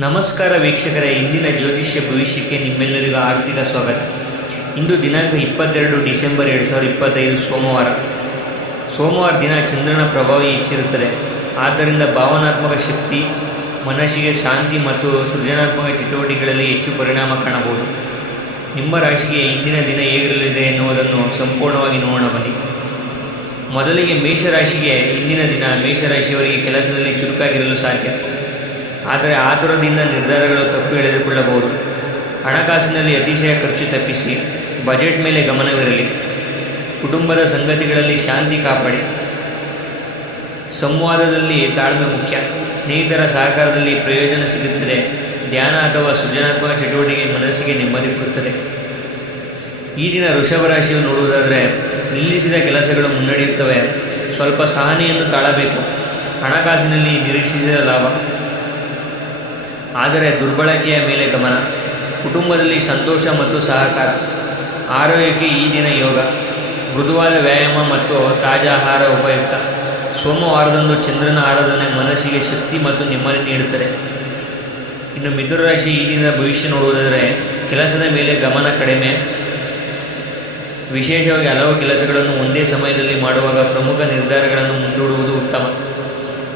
ನಮಸ್ಕಾರ ವೀಕ್ಷಕರೇ, ಇಂದಿನ ಜ್ಯೋತಿಷ್ಯ ಭವಿಷ್ಯಕ್ಕೆ ನಿಮ್ಮೆಲ್ಲರಿಗೂ ಆರ್ಥಿಕ ಸ್ವಾಗತ. ಇಂದು ದಿನಾಂಕ 22 ಡಿಸೆಂಬರ್ 2025 ಸೋಮವಾರ ದಿನ ಚಂದ್ರನ ಪ್ರಭಾವ ಹೆಚ್ಚಿರುತ್ತದೆ. ಆದ್ದರಿಂದ ಭಾವನಾತ್ಮಕ ಶಕ್ತಿ, ಮನಸ್ಸಿಗೆ ಶಾಂತಿ ಮತ್ತು ಸೃಜನಾತ್ಮಕ ಚಟುವಟಿಕೆಗಳಲ್ಲಿ ಹೆಚ್ಚು ಪರಿಣಾಮ ಕಾಣಬಹುದು. ನಿಮ್ಮ ರಾಶಿಗೆ ಇಂದಿನ ದಿನ ಹೇಗಿರಲಿದೆ ಎನ್ನುವುದನ್ನು ಸಂಪೂರ್ಣವಾಗಿ ನೋಡೋಣ ಬನ್ನಿ. ಮೊದಲಿಗೆ ಮೇಷರಾಶಿಗೆ ಇಂದಿನ ದಿನ ಮೇಷರಾಶಿಯವರಿಗೆ ಕೆಲಸದಲ್ಲಿ ಚುರುಕಾಗಿರಲು ಸಾಧ್ಯ. ಆದರೆ ಆತುರದಿಂದ ನಿರ್ಧಾರಗಳು ತಪ್ಪು ಎಳೆದುಕೊಳ್ಳಬಹುದು. ಹಣಕಾಸಿನಲ್ಲಿ ಅತಿಶಯ ಖರ್ಚು ತಪ್ಪಿಸಿ ಬಜೆಟ್ ಮೇಲೆ ಗಮನವಿರಲಿ. ಕುಟುಂಬದ ಸಂಗತಿಗಳಲ್ಲಿ ಶಾಂತಿ ಕಾಪಾಡಿ. ಸಂವಾದದಲ್ಲಿ ತಾಳ್ಮೆ ಮುಖ್ಯ. ಸ್ನೇಹಿತರ ಸಹಕಾರದಲ್ಲಿ ಪ್ರಯೋಜನ ಸಿಗುತ್ತದೆ. ಧ್ಯಾನ ಅಥವಾ ಸೃಜನಾತ್ಮಕ ಚಟುವಟಿಕೆ ಮನಸ್ಸಿಗೆ ನೆಮ್ಮದಿ ಕೊಡುತ್ತದೆ. ಈ ದಿನ ವೃಷಭ ರಾಶಿಯನ್ನು ನೋಡುವುದಾದರೆ ನಿಲ್ಲಿಸಿದ ಕೆಲಸಗಳು ಮುನ್ನಡೆಯುತ್ತವೆ. ಸ್ವಲ್ಪ ಸಹನೆಯನ್ನು ತಾಳಬೇಕು. ಹಣಕಾಸಿನಲ್ಲಿ ನಿರೀಕ್ಷಿಸಿದ ಲಾಭ, ಆದರೆ ದುರ್ಬಳಕೆಯ ಮೇಲೆ ಗಮನ. ಕುಟುಂಬದಲ್ಲಿ ಸಂತೋಷ ಮತ್ತು ಸಹಕಾರ. ಆರೋಗ್ಯಕ್ಕೆ ಈ ದಿನ ಯೋಗ. ಮೃದುವಾದ ವ್ಯಾಯಾಮ ಮತ್ತು ತಾಜಾ ಆಹಾರ ಉಪಯುಕ್ತ. ಸೋಮವಾರದಂದು ಚಂದ್ರನ ಆರಾಧನೆ ಮನಸ್ಸಿಗೆ ಶಕ್ತಿ ಮತ್ತು ನೆಮ್ಮದಿ ನೀಡುತ್ತದೆ. ಇನ್ನು ಮಿಥುನ ರಾಶಿ ಈ ದಿನದ ಭವಿಷ್ಯ ನೋಡುವುದಾದರೆ ಕೆಲಸದ ಮೇಲೆ ಗಮನ ಕಡಿಮೆ. ವಿಶೇಷವಾಗಿ ಹಲವು ಕೆಲಸಗಳನ್ನು ಒಂದೇ ಸಮಯದಲ್ಲಿ ಮಾಡುವಾಗ ಪ್ರಮುಖ ನಿರ್ಧಾರಗಳನ್ನು ಮುಂದೂಡುವುದು ಉತ್ತಮ.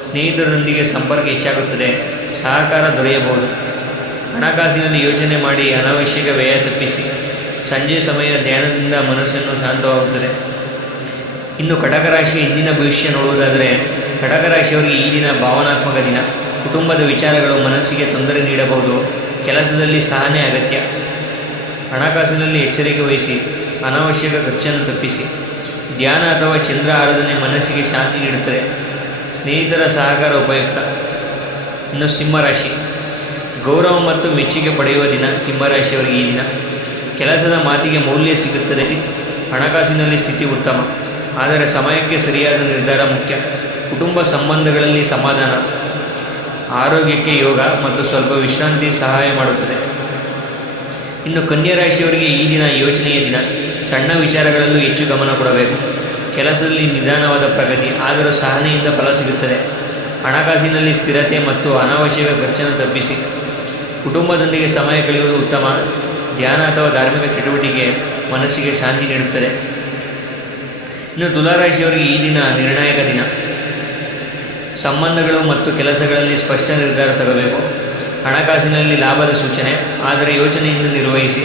ಸ್ನೇಹಿತರೊಂದಿಗೆ ಸಂಪರ್ಕ ಹೆಚ್ಚಾಗುತ್ತದೆ. ಸಹಕಾರ ದೊರೆಯಬಹುದು. ಹಣಕಾಸಿನಲ್ಲಿ ಯೋಚನೆ ಮಾಡಿ ಅನಾವಶ್ಯಕ ವ್ಯಯ ತಪ್ಪಿಸಿ. ಸಂಜೆ ಸಮಯ ಧ್ಯಾನದಿಂದ ಮನಸ್ಸನ್ನು ಶಾಂತವಾಗುತ್ತದೆ. ಇನ್ನು ಕಟಕ ರಾಶಿ ಇಂದಿನ ಭವಿಷ್ಯ ನೋಡುವುದಾದರೆ ಕಟಕ ರಾಶಿಯವರಿಗೆ ಈ ದಿನ ಭಾವನಾತ್ಮಕ ದಿನ. ಕುಟುಂಬದ ವಿಚಾರಗಳು ಮನಸ್ಸಿಗೆ ತೊಂದರೆ ನೀಡಬಹುದು. ಕೆಲಸದಲ್ಲಿ ಸಹನೆ ಅಗತ್ಯ. ಹಣಕಾಸಿನಲ್ಲಿ ಎಚ್ಚರಿಕೆ ವಹಿಸಿ. ಅನಾವಶ್ಯಕ ಖರ್ಚನ್ನು ತಪ್ಪಿಸಿ. ಧ್ಯಾನ ಅಥವಾ ಚಂದ್ರ ಆರಾಧನೆ ಮನಸ್ಸಿಗೆ ಶಾಂತಿ ನೀಡುತ್ತದೆ. ಸ್ನೇಹಿತರ ಸಹಕಾರ ಉಪಯುಕ್ತ. ಇನ್ನು ಸಿಂಹರಾಶಿ, ಗೌರವ ಮತ್ತು ಮೆಚ್ಚುಗೆ ಪಡೆಯುವ ದಿನ. ಸಿಂಹರಾಶಿಯವರಿಗೆ ಈ ದಿನ ಕೆಲಸದ ಮಾತಿಗೆ ಮೌಲ್ಯ ಸಿಗುತ್ತದೆ. ಹಣಕಾಸಿನಲ್ಲಿ ಸ್ಥಿತಿ ಉತ್ತಮ, ಆದರೆ ಸಮಯಕ್ಕೆ ಸರಿಯಾದ ನಿರ್ಧಾರ ಮುಖ್ಯ. ಕುಟುಂಬ ಸಂಬಂಧಗಳಲ್ಲಿ ಸಮಾಧಾನ. ಆರೋಗ್ಯಕ್ಕೆ ಯೋಗ ಮತ್ತು ಸ್ವಲ್ಪ ವಿಶ್ರಾಂತಿ ಸಹಾಯ ಮಾಡುತ್ತದೆ. ಇನ್ನು ಕನ್ಯಾ ರಾಶಿಯವರಿಗೆ ಈ ದಿನ ಯೋಚನೆಯ ದಿನ. ಸಣ್ಣ ವಿಚಾರಗಳಲ್ಲೂ ಹೆಚ್ಚು ಗಮನ ಕೊಡಬೇಕು. ಕೆಲಸದಲ್ಲಿ ನಿಧಾನವಾದ ಪ್ರಗತಿ, ಆದರೂ ಸಹನೆಯಿಂದ ಫಲ ಸಿಗುತ್ತದೆ. ಹಣಕಾಸಿನಲ್ಲಿ ಸ್ಥಿರತೆ ಮತ್ತು ಅನಾವಶ್ಯಕ ಖರ್ಚನ್ನು ತಪ್ಪಿಸಿ. ಕುಟುಂಬದೊಂದಿಗೆ ಸಮಯ ಕಳೆಯುವುದು ಉತ್ತಮ. ಧ್ಯಾನ ಅಥವಾ ಧಾರ್ಮಿಕ ಚಟುವಟಿಕೆ ಮನಸ್ಸಿಗೆ ಶಾಂತಿ ನೀಡುತ್ತದೆ. ಇನ್ನು ತುಲಾರಾಶಿಯವರಿಗೆ ಈ ದಿನ ನಿರ್ಣಾಯಕ ದಿನ. ಸಂಬಂಧಗಳು ಮತ್ತು ಕೆಲಸಗಳಲ್ಲಿ ಸ್ಪಷ್ಟ ನಿರ್ಧಾರ ತಗೋಬೇಕು. ಹಣಕಾಸಿನಲ್ಲಿ ಲಾಭದ ಸೂಚನೆ, ಆದರೆ ಯೋಚನೆಯಿಂದ ನಿರ್ವಹಿಸಿ.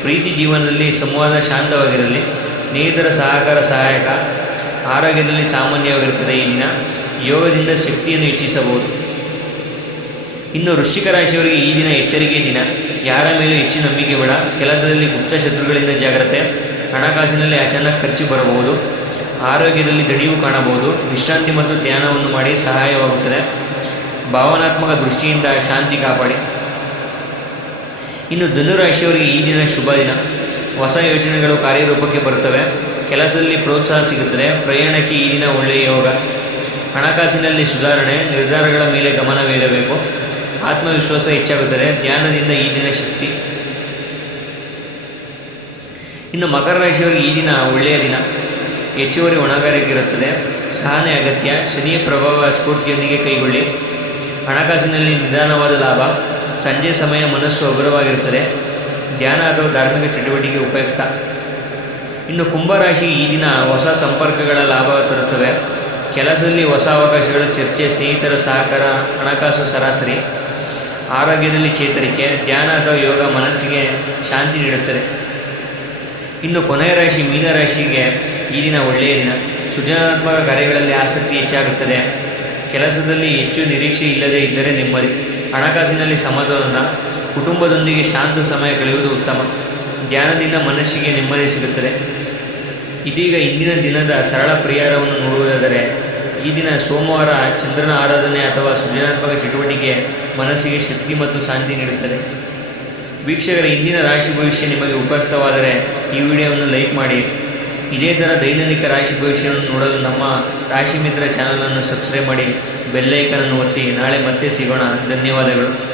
ಪ್ರೀತಿ ಜೀವನದಲ್ಲಿ ಸಂವಾದ ಶಾಂತವಾಗಿರಲಿ. ಸ್ನೇಹಿತರ ಸಹಕಾರ ಸಹಾಯಕ. ಆರೋಗ್ಯದಲ್ಲಿ ಸಾಮಾನ್ಯವಾಗಿರುತ್ತದೆ. ಈ ದಿನ ಯೋಗದಿಂದ ಶಕ್ತಿಯನ್ನು ಹೆಚ್ಚಿಸಬಹುದು. ಇನ್ನು ವೃಶ್ಚಿಕ ರಾಶಿಯವರಿಗೆ ಈ ದಿನ ಎಚ್ಚರಿಕೆಯ ದಿನ. ಯಾರ ಮೇಲೂ ಹೆಚ್ಚು ನಂಬಿಕೆ ಬೇಡ. ಕೆಲಸದಲ್ಲಿ ಗುಪ್ತ ಶತ್ರುಗಳಿಂದ ಜಾಗ್ರತೆ. ಹಣಕಾಸಿನಲ್ಲಿ ಅಚಾನಕ್ ಖರ್ಚು ಬರಬಹುದು. ಆರೋಗ್ಯದಲ್ಲಿ ದಣಿವು ಕಾಣಬಹುದು. ವಿಶ್ರಾಂತಿ ಮತ್ತು ಧ್ಯಾನವನ್ನು ಮಾಡಿ ಸಹಾಯವಾಗುತ್ತದೆ. ಭಾವನಾತ್ಮಕ ದೃಷ್ಟಿಯಿಂದ ಶಾಂತಿ ಕಾಪಾಡಿ. ಇನ್ನು ಧನುರಾಶಿಯವರಿಗೆ ಈ ದಿನ ಶುಭ ದಿನ. ಹೊಸ ಯೋಚನೆಗಳು ಕಾರ್ಯರೂಪಕ್ಕೆ ಬರುತ್ತವೆ. ಕೆಲಸದಲ್ಲಿ ಪ್ರೋತ್ಸಾಹ ಸಿಗುತ್ತದೆ. ಪ್ರಯಾಣಕ್ಕೆ ಈ ದಿನ ಒಳ್ಳೆಯ ಯೋಗ. ಹಣಕಾಸಿನಲ್ಲಿ ಸುಧಾರಣೆ. ನಿರ್ಧಾರಗಳ ಮೇಲೆ ಗಮನವಿರಬೇಕು. ಆತ್ಮವಿಶ್ವಾಸ ಹೆಚ್ಚಾಗುತ್ತದೆ. ಧ್ಯಾನದಿಂದ ಈ ದಿನ ಶಕ್ತಿ. ಇನ್ನು ಮಕರ ರಾಶಿಯವರಿಗೆ ಈ ದಿನ ಒಳ್ಳೆಯ ದಿನ. ಹೆಚ್ಚುವರಿ ಹೊಣೆಗಾರಿಕೆ ಇರುತ್ತದೆ. ಸಹನೆ ಅಗತ್ಯ. ಶನಿಯ ಪ್ರಭಾವ ಸ್ಫೂರ್ತಿಯೊಂದಿಗೆ ಕೈಗೊಳ್ಳಿ. ಹಣಕಾಸಿನಲ್ಲಿ ನಿಧಾನವಾದ ಲಾಭ. ಸಂಜೆ ಸಮಯ ಮನಸ್ಸು ಹಗುರವಾಗಿರುತ್ತದೆ. ಧ್ಯಾನ ಅಥವಾ ಧಾರ್ಮಿಕ ಚಟುವಟಿಕೆ ಉಪಯುಕ್ತ. ಇನ್ನು ಕುಂಭರಾಶಿ ಈ ದಿನ ಹೊಸ ಸಂಪರ್ಕಗಳ ಲಾಭ ತರುತ್ತವೆ. ಕೆಲಸದಲ್ಲಿ ಹೊಸ ಅವಕಾಶಗಳ ಚರ್ಚೆ. ಸ್ನೇಹಿತರ ಸಹಕಾರ. ಹಣಕಾಸು ಸರಾಸರಿ. ಆರೋಗ್ಯದಲ್ಲಿ ಚೇತರಿಕೆ. ಧ್ಯಾನ ಅಥವಾ ಯೋಗ ಮನಸ್ಸಿಗೆ ಶಾಂತಿ ನೀಡುತ್ತದೆ. ಇನ್ನು ಕೊನೆಯ ರಾಶಿ ಮೀನರಾಶಿಗೆ ಈ ದಿನ ಒಳ್ಳೆಯ ದಿನ. ಸೃಜನಾತ್ಮಕ ಕಾರ್ಯಗಳಲ್ಲಿ ಆಸಕ್ತಿ ಹೆಚ್ಚಾಗುತ್ತದೆ. ಕೆಲಸದಲ್ಲಿ ಹೆಚ್ಚು ನಿರೀಕ್ಷೆ ಇಲ್ಲದೇ ಇದ್ದರೆ ನೆಮ್ಮದಿ. ಹಣಕಾಸಿನಲ್ಲಿ ಸಮತೋಲನ. ಕುಟುಂಬದೊಂದಿಗೆ ಶಾಂತ ಸಮಯ ಕಳೆಯುವುದು ಉತ್ತಮ. ಧ್ಯಾನದಿಂದ ಮನಸ್ಸಿಗೆ ನೆಮ್ಮದಿ ಸಿಗುತ್ತದೆ. ಇದೀಗ ಇಂದಿನ ದಿನದ ಸರಳ ಪರಿಹಾರವನ್ನು ನೋಡುವುದಾದರೆ ಈ ದಿನ ಸೋಮವಾರ ಚಂದ್ರನ ಆರಾಧನೆ ಅಥವಾ ಸೃಜನಾತ್ಮಕ ಚಟುವಟಿಕೆ ಮನಸ್ಸಿಗೆ ಶಕ್ತಿ ಮತ್ತು ಶಾಂತಿ ನೀಡುತ್ತದೆ. ವೀಕ್ಷಕರ, ಇಂದಿನ ರಾಶಿ ಭವಿಷ್ಯ ನಿಮಗೆ ಉಪಯುಕ್ತವಾದರೆ ಈ ವಿಡಿಯೋವನ್ನು ಲೈಕ್ ಮಾಡಿ. ಇದೇ ಥರ ದೈನಂದಿನ ರಾಶಿ ಭವಿಷ್ಯವನ್ನು ನೋಡಲು ನಮ್ಮ ರಾಶಿ ಮಿತ್ರ ಚಾನಲನ್ನು ಸಬ್ಸ್ಕ್ರೈಬ್ ಮಾಡಿ. ಬೆಲ್ ಐಕಾನನ್ನು ಒತ್ತಿ. ನಾಳೆ ಮತ್ತೆ ಸಿಗೋಣ. ಧನ್ಯವಾದಗಳು.